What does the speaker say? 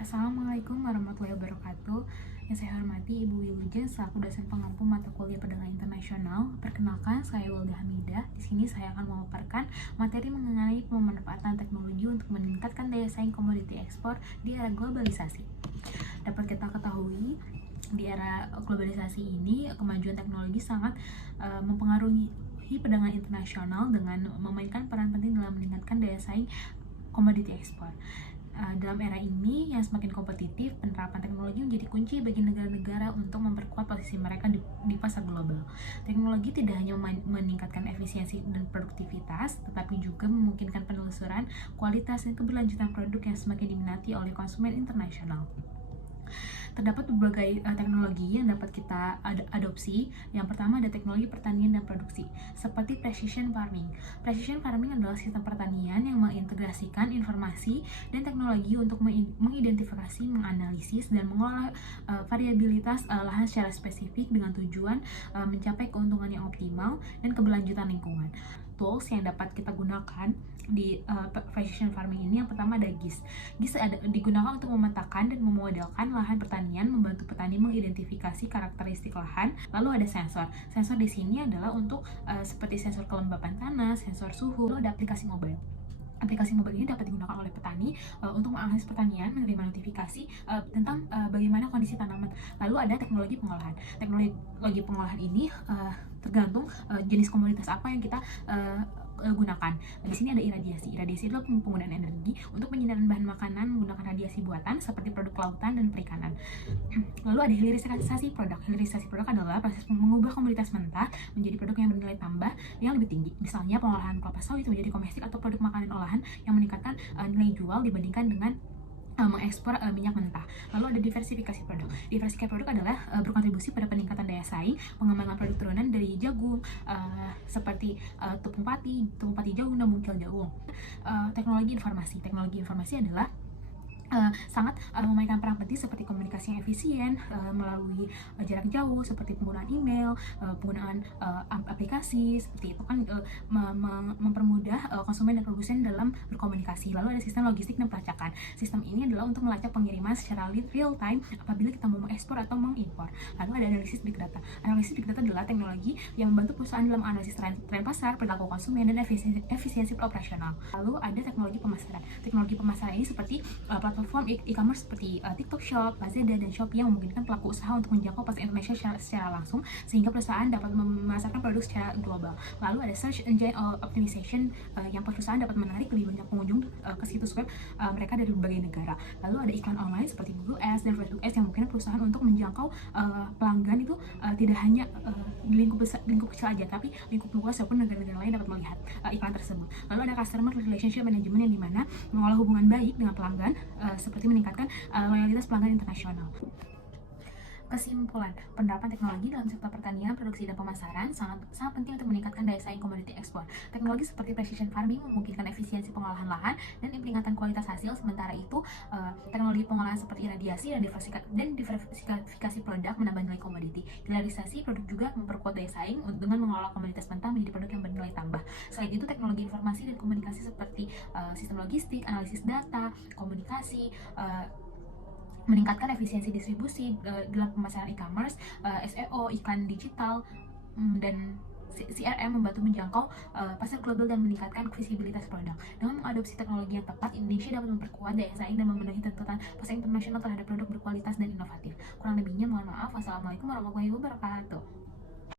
Assalamualaikum warahmatullahi wabarakatuh. Yang saya hormati Ibu Wilujeng selaku dosen pengampu mata kuliah perdagangan internasional. Perkenalkan, saya Wilda Hamidah. Di sini saya akan memaparkan materi mengenai pemanfaatan teknologi untuk meningkatkan daya saing komoditi ekspor di era globalisasi. Dapat kita ketahui, di era globalisasi ini kemajuan teknologi sangat mempengaruhi perdagangan internasional dengan memainkan peran penting dalam meningkatkan daya saing komoditi ekspor. Dalam era ini yang semakin kompetitif, penerapan teknologi menjadi kunci bagi negara-negara untuk memperkuat posisi mereka di pasar global. Teknologi tidak hanya meningkatkan efisiensi dan produktivitas, tetapi juga memungkinkan penelusuran, kualitas, dan keberlanjutan produk yang semakin diminati oleh konsumen internasional. Terdapat berbagai teknologi yang dapat kita adopsi. Yang pertama ada teknologi pertanian dan produksi, seperti precision farming. Precision farming adalah sistem pertanian yang mengintegrasikan informasi dan teknologi untuk mengidentifikasi, menganalisis, dan mengolah variabilitas lahan secara spesifik dengan tujuan mencapai keuntungan yang optimal dan keberlanjutan lingkungan. Tools yang dapat kita gunakan di precision farming ini, yang pertama ada GIS. GIS digunakan untuk memetakan dan memodelkan lahan pertanian, membantu petani mengidentifikasi karakteristik lahan. Lalu ada sensor. Sensor di sini adalah untuk seperti sensor kelembapan tanah, sensor suhu. Lalu ada aplikasi mobile. Aplikasi mobile ini dapat digunakan oleh petani untuk mengakses pertanian, menerima notifikasi tentang bagaimana kondisi tanaman. Lalu ada teknologi pengolahan. Teknologi pengolahan ini tergantung jenis komoditas apa yang kita gunakan. Di sini ada iradiasi. Iradiasi adalah penggunaan energi untuk penyinaran bahan makanan menggunakan radiasi buatan seperti produk kelautan dan perikanan. Lalu ada hilirisasi produk. Hilirisasi produk adalah proses mengubah komoditas mentah menjadi produk yang bernilai tambah yang lebih tinggi. Misalnya pengolahan kelapa sawit menjadi komestik atau produk makanan olahan yang meningkatkan nilai jual dibandingkan dengan mengekspor minyak mentah. Lalu ada diversifikasi produk. Diversifikasi produk adalah berkontribusi pada peningkatan daya saing, pengembangan produk turunan dari jagung seperti tepung pati jagung, dan mungkil jagung. Teknologi informasi adalah sangat memainkan peran penting seperti komunikasi yang efisien melalui jarak jauh, seperti penggunaan email, penggunaan aplikasi seperti itu kan mempermudah konsumen dan produsen dalam berkomunikasi. Lalu ada sistem logistik dan pelacakan. Sistem ini adalah untuk melacak pengiriman secara real time apabila kita mau mengekspor atau mengimpor. Lalu ada analisis big data. Analisis big data adalah teknologi yang membantu perusahaan dalam analisis tren pasar, perilaku konsumen, dan efisiensi operasional. Lalu ada teknologi pemasaran. Teknologi pemasaran ini seperti platform e-commerce seperti TikTok Shop, Lazada, dan Shopee yang memungkinkan pelaku usaha untuk menjangkau pasar Indonesia secara langsung, sehingga perusahaan dapat memasarkan produk secara global. Lalu ada search engine optimization yang perusahaan dapat menarik lebih banyak pengunjung ke situs web mereka dari berbagai negara. Lalu ada iklan online seperti Google Ads dan Facebook Ads yang memungkinkan perusahaan untuk menjangkau pelanggan itu tidak hanya di lingkup kecil aja, tapi lingkup luas walaupun negara-negara lain dapat melihat iklan tersebut. Lalu ada customer relationship management yang dimana mengolah hubungan baik dengan pelanggan seperti meningkatkan loyalitas pelanggan internasional. Kesimpulan, penerapan teknologi dalam sektor pertanian, produksi, dan pemasaran sangat penting untuk meningkatkan daya saing komoditi ekspor. Teknologi seperti precision farming memungkinkan efisiensi pengolahan lahan dan peningkatan kualitas hasil. Sementara itu, teknologi pengolahan seperti iradiasi dan diversifikasi produk menambah nilai komoditi. Hilirisasi produk juga memperkuat daya saing dengan mengolah komoditas mentah menjadi produk yang bernilai tambah. Selain itu, teknologi informasi dan komunikasi seperti sistem logistik, analisis data, komunikasi, meningkatkan efisiensi distribusi dalam pemasaran e-commerce, SEO, iklan digital, dan CRM membantu menjangkau pasar global dan meningkatkan visibilitas produk. Dengan mengadopsi teknologi yang tepat, Indonesia dapat memperkuat daya saing dan memenuhi tuntutan pasar internasional terhadap produk berkualitas dan inovatif. Kurang lebihnya mohon maaf. Wassalamualaikum warahmatullahi wabarakatuh.